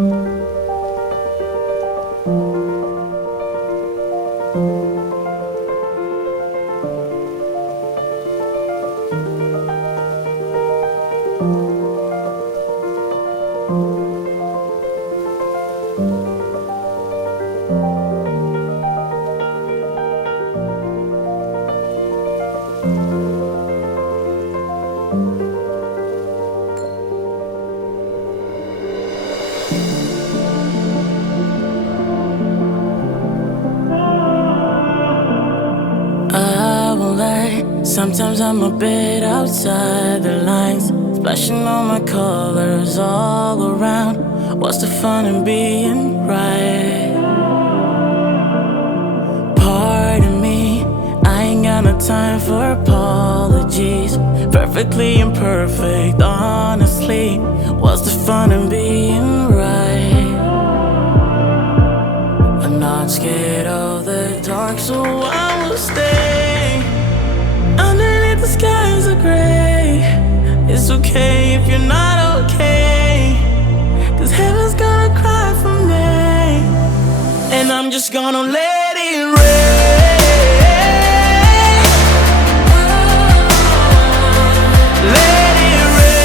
I won't lie, sometimes I'm a bit outside the lines, splashing all my colors all around. What's the fun in being right? Pardon me, I ain't got no time for apologies. Perfectly imperfect, honestly. What's the fun in being right? I'm not scared of the dark, so I will stay underneath the skies of gray. It's okay if you're not okay, 'cause heaven's gonna cry for me, and I'm just gonna let it rain. Let it rain.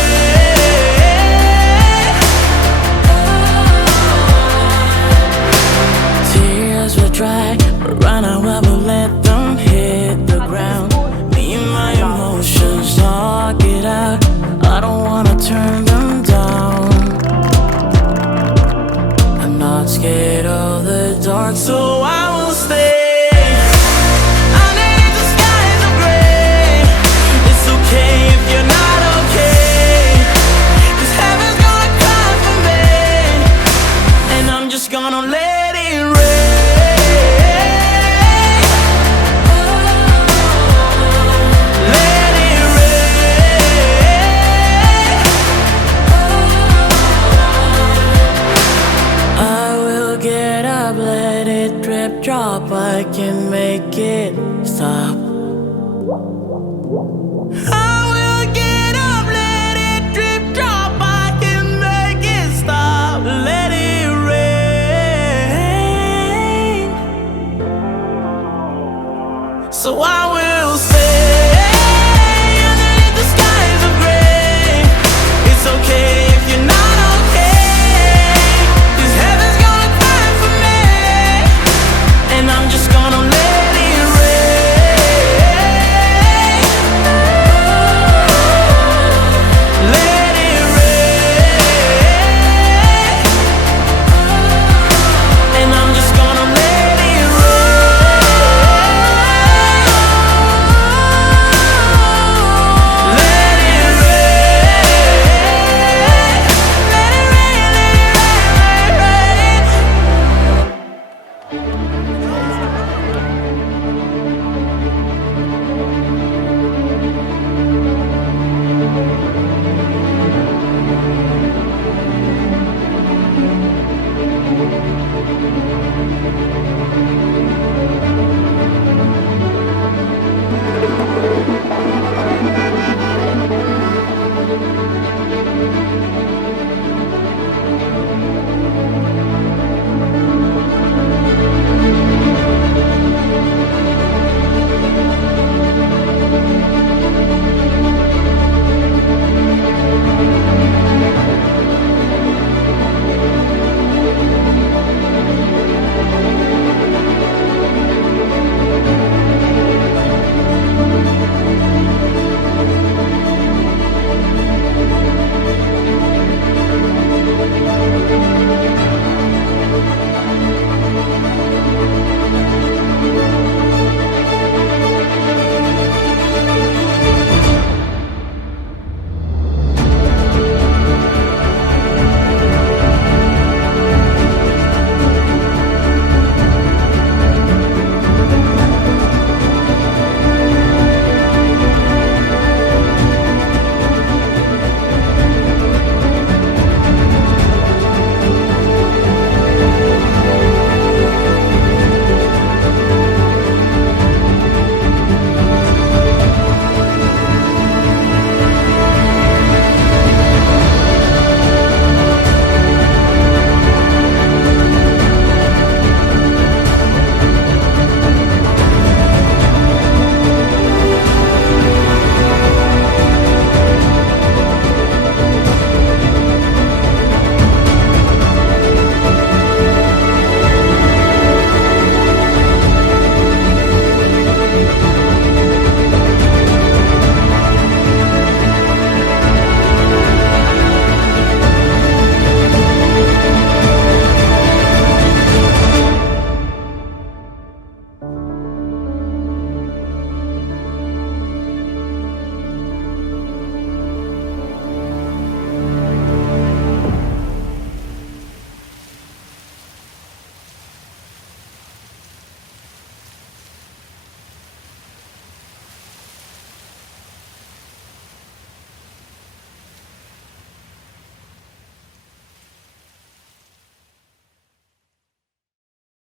Tears will dry, but right now I will let them hit the ground. Me and my emotions talk it out. I don't wanna turn them down. I'm not scared of the dark, so I will stay underneath the skies of gray. It's okay if you're not okay, 'cause heaven's gonna cry for me, and I'm just gonna let it rain. Let it rain. I will get up, let it drip drop. I can make it stop.